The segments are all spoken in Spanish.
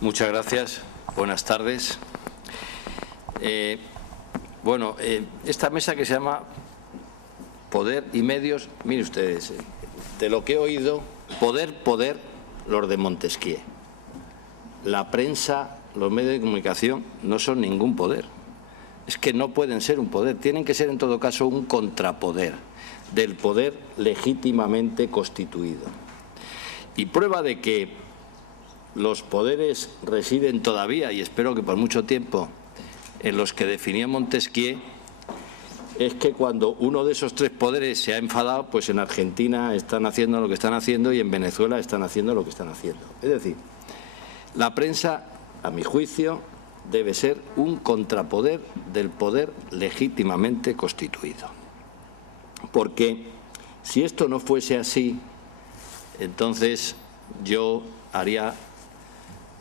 Muchas gracias. Buenas tardes. Esta mesa que se llama Poder y Medios, miren ustedes, de lo que he oído, poder, los de Montesquieu. La prensa, los medios de comunicación no son ningún poder. Es que no pueden ser un poder, tienen que ser en todo caso un contrapoder del poder legítimamente constituido. Y prueba de que los poderes residen todavía, y espero que por mucho tiempo, en los que definía Montesquieu, es que cuando uno de esos tres poderes se ha enfadado, pues en Argentina están haciendo lo que están haciendo y en Venezuela están haciendo lo que están haciendo. Es decir, la prensa, a mi juicio, debe ser un contrapoder del poder legítimamente constituido. Porque si esto no fuese así, entonces yo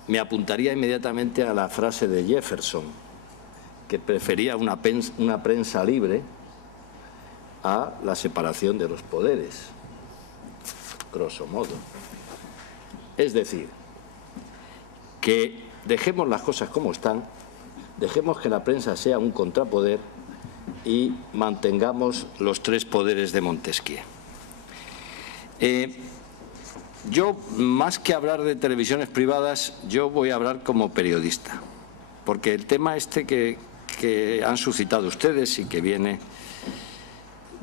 me apuntaría inmediatamente a la frase de Jefferson, que prefería una prensa libre a la separación de los poderes, grosso modo. Es decir, que dejemos las cosas como están, dejemos que la prensa sea un contrapoder y mantengamos los tres poderes de Montesquieu. Yo, más que hablar de televisiones privadas, yo voy a hablar como periodista, porque el tema este que han suscitado ustedes y que viene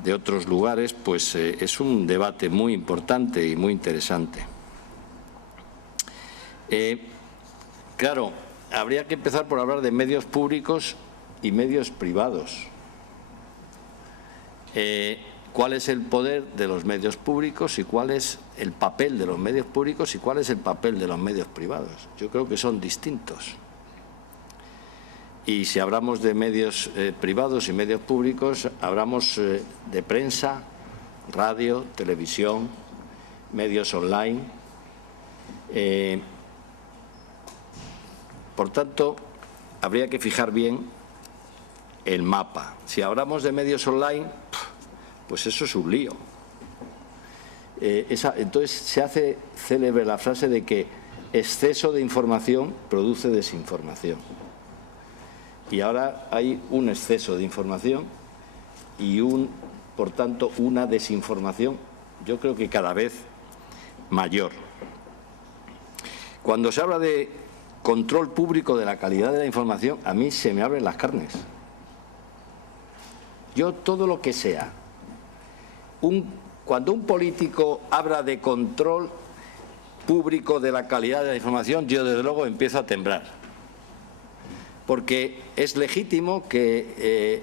de otros lugares, pues es un debate muy importante y muy interesante. Claro, habría que empezar por hablar de medios públicos y medios privados. ¿Cuál es el poder de los medios públicos y cuál es el papel de los medios públicos y cuál es el papel de los medios privados? Yo creo que son distintos. Y si hablamos de medios privados y medios públicos, hablamos de prensa, radio, televisión, medios online. Por tanto, habría que fijar bien el mapa. Si hablamos de medios online, pues eso es un lío. Entonces se hace célebre la frase de que exceso de información produce desinformación. Y ahora hay un exceso de información y por tanto, una desinformación, yo creo que cada vez mayor. Cuando se habla de control público de la calidad de la información, a mí se me abren las carnes. Yo todo lo que sea, cuando un político habla de control público de la calidad de la información, yo desde luego empiezo a temblar. Porque es legítimo que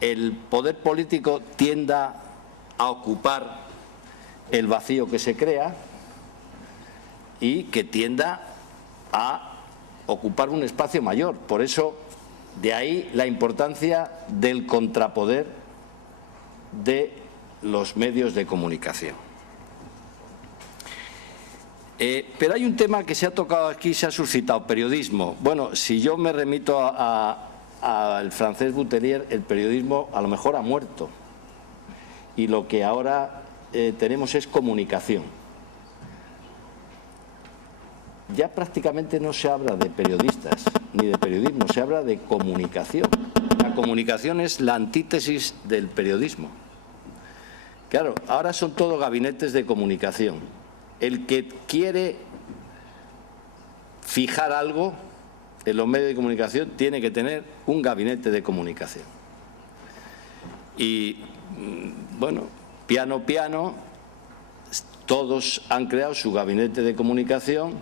el poder político tienda a ocupar el vacío que se crea y que tienda a ocupar un espacio mayor. Por eso, de ahí la importancia del contrapoder de los medios de comunicación. Pero hay un tema que se ha tocado aquí, se ha suscitado, periodismo. Bueno, si yo me remito al francés Boutellier, el periodismo a lo mejor ha muerto. Y lo que ahora tenemos es comunicación. Ya prácticamente no se habla de periodistas ni de periodismo, se habla de comunicación. La comunicación es la antítesis del periodismo. Claro, ahora son todos gabinetes de comunicación. El que quiere fijar algo en los medios de comunicación tiene que tener un gabinete de comunicación. Y, bueno, piano, todos han creado su gabinete de comunicación.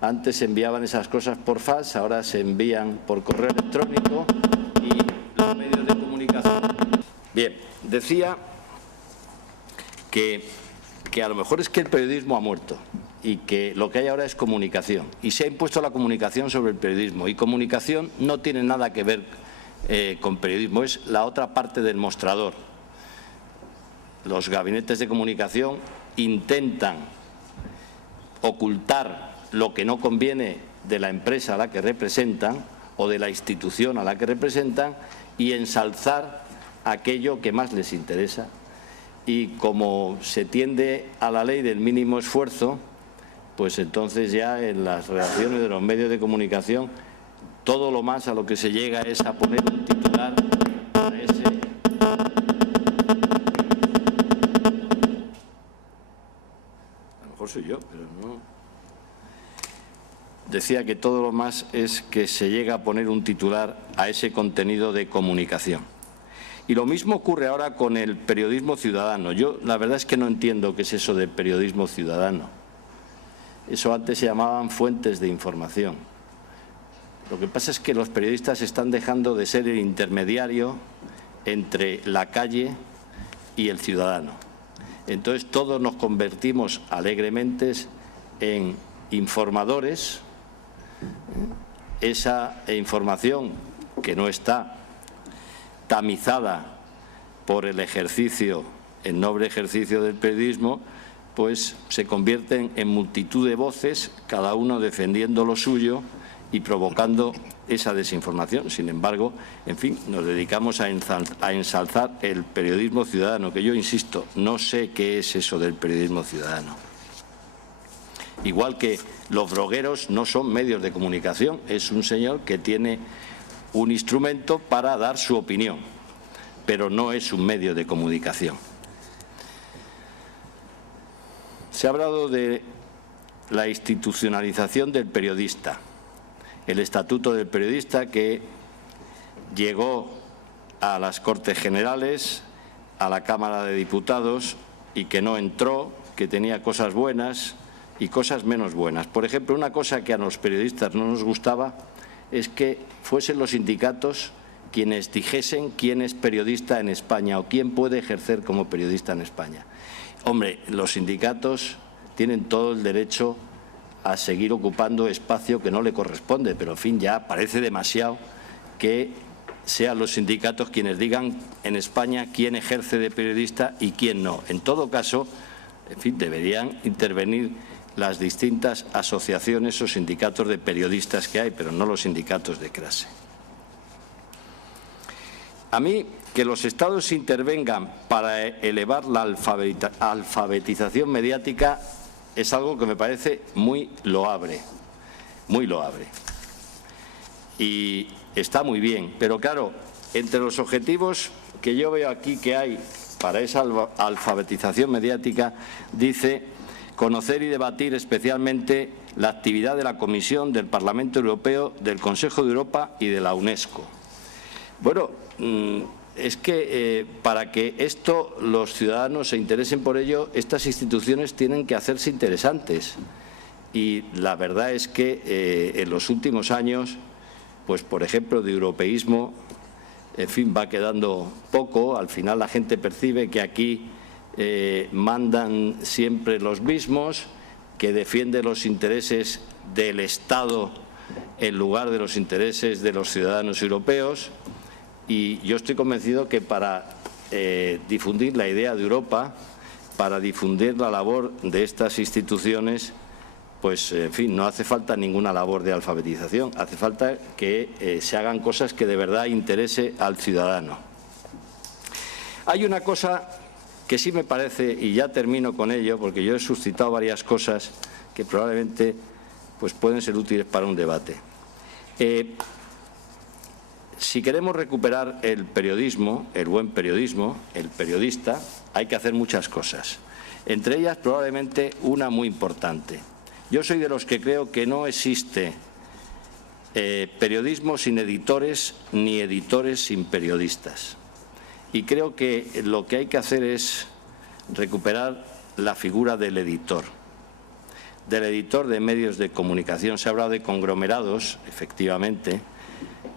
Antes se enviaban esas cosas por fax, ahora se envían por correo electrónico y los medios de comunicación. Bien, decía que a lo mejor es que el periodismo ha muerto y que lo que hay ahora es comunicación. Y se ha impuesto la comunicación sobre el periodismo. Y comunicación no tiene nada que ver con periodismo, es la otra parte del mostrador. Los gabinetes de comunicación intentan ocultar lo que no conviene de la empresa a la que representan o de la institución a la que representan y ensalzar aquello que más les interesa. Y como se tiende a la ley del mínimo esfuerzo, pues entonces ya en las relaciones de los medios de comunicación, todo lo más a lo que se llega es a poner un titular a ese... A lo mejor soy yo, pero no... Decía que todo lo más es que se llega a poner un titular a ese contenido de comunicación. Y lo mismo ocurre ahora con el periodismo ciudadano. Yo la verdad es que no entiendo qué es eso de periodismo ciudadano. Eso antes se llamaban fuentes de información. Lo que pasa es que los periodistas están dejando de ser el intermediario entre la calle y el ciudadano. Entonces todos nos convertimos alegremente en informadores. Esa información que no está tamizada por el noble ejercicio del periodismo, pues se convierten en multitud de voces, cada uno defendiendo lo suyo y provocando esa desinformación. Sin embargo, en fin, nos dedicamos a ensalzar el periodismo ciudadano, que yo insisto, no sé qué es eso del periodismo ciudadano. Igual que los blogueros no son medios de comunicación, es un señor que tiene un instrumento para dar su opinión, pero no es un medio de comunicación. Se ha hablado de la institucionalización del periodista, el Estatuto del Periodista que llegó a las Cortes Generales, a la Cámara de Diputados y que no entró, que tenía cosas buenas y cosas menos buenas. Por ejemplo, una cosa que a los periodistas no nos gustaba es que fuesen los sindicatos quienes dijesen quién es periodista en España o quién puede ejercer como periodista en España. Hombre, los sindicatos tienen todo el derecho a seguir ocupando espacio que no le corresponde, pero en fin, ya parece demasiado que sean los sindicatos quienes digan en España quién ejerce de periodista y quién no. En todo caso, en fin, deberían intervenir las distintas asociaciones o sindicatos de periodistas que hay, pero no los sindicatos de clase. A mí, que los Estados intervengan para elevar la alfabetización mediática es algo que me parece muy loable, muy loable. Y está muy bien, pero claro, entre los objetivos que yo veo aquí que hay para esa alfabetización mediática, dice conocer y debatir especialmente la actividad de la Comisión, del Parlamento Europeo, del Consejo de Europa y de la UNESCO. Bueno, es que para que esto los ciudadanos se interesen por ello, estas instituciones tienen que hacerse interesantes. Y la verdad es que en los últimos años, pues por ejemplo, de europeísmo, en fin, va quedando poco. Al final la gente percibe que aquí mandan siempre los mismos, que defienden los intereses del Estado en lugar de los intereses de los ciudadanos europeos. Y yo estoy convencido que para difundir la idea de Europa, para difundir la labor de estas instituciones, pues, en fin, no hace falta ninguna labor de alfabetización, hace falta que se hagan cosas que de verdad interese al ciudadano. Hay una cosa que sí me parece, y ya termino con ello, porque yo he suscitado varias cosas que probablemente pues, pueden ser útiles para un debate. Si queremos recuperar el periodismo, el buen periodismo, el periodista, hay que hacer muchas cosas. Entre ellas, probablemente, una muy importante. Yo soy de los que creo que no existe periodismo sin editores, ni editores sin periodistas. Y creo que lo que hay que hacer es recuperar la figura del editor de medios de comunicación. Se ha hablado de conglomerados, efectivamente.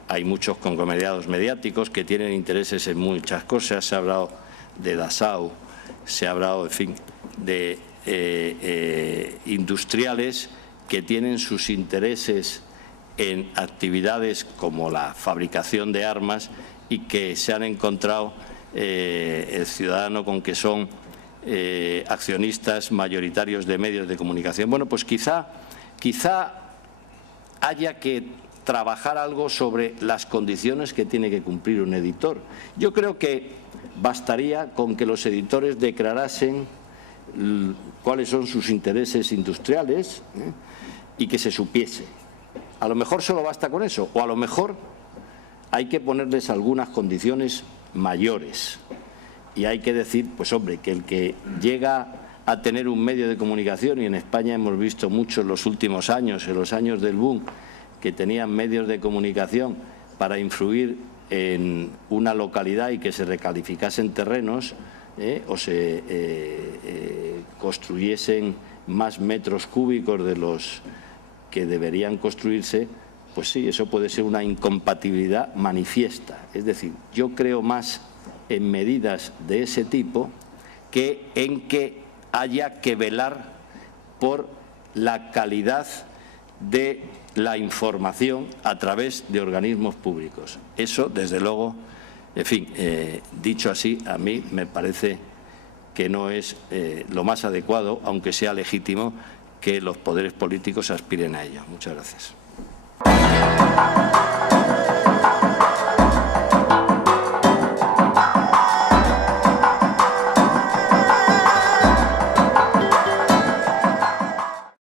Hay muchos conglomerados mediáticos que tienen intereses en muchas cosas. Se ha hablado de Dassault, se ha hablado, en fin, de industriales que tienen sus intereses en actividades como la fabricación de armas y que se han encontrado el ciudadano con que son accionistas mayoritarios de medios de comunicación. Bueno, pues quizá haya que trabajar algo sobre las condiciones que tiene que cumplir un editor. Yo creo que bastaría con que los editores declarasen cuáles son sus intereses industriales, y que se supiese. A lo mejor solo basta con eso, o a lo mejor hay que ponerles algunas condiciones mayores. Y hay que decir, pues hombre, que el que llega a tener un medio de comunicación, y en España hemos visto mucho en los últimos años, en los años del boom, que tenían medios de comunicación para influir en una localidad y que se recalificasen terrenos o se construyesen más metros cúbicos de los que deberían construirse, pues sí, eso puede ser una incompatibilidad manifiesta. Es decir, yo creo más en medidas de ese tipo que en que haya que velar por la calidad de la información a través de organismos públicos. Eso, desde luego, en fin, dicho así, a mí me parece que no es lo más adecuado, aunque sea legítimo que los poderes políticos aspiren a ello. Muchas gracias.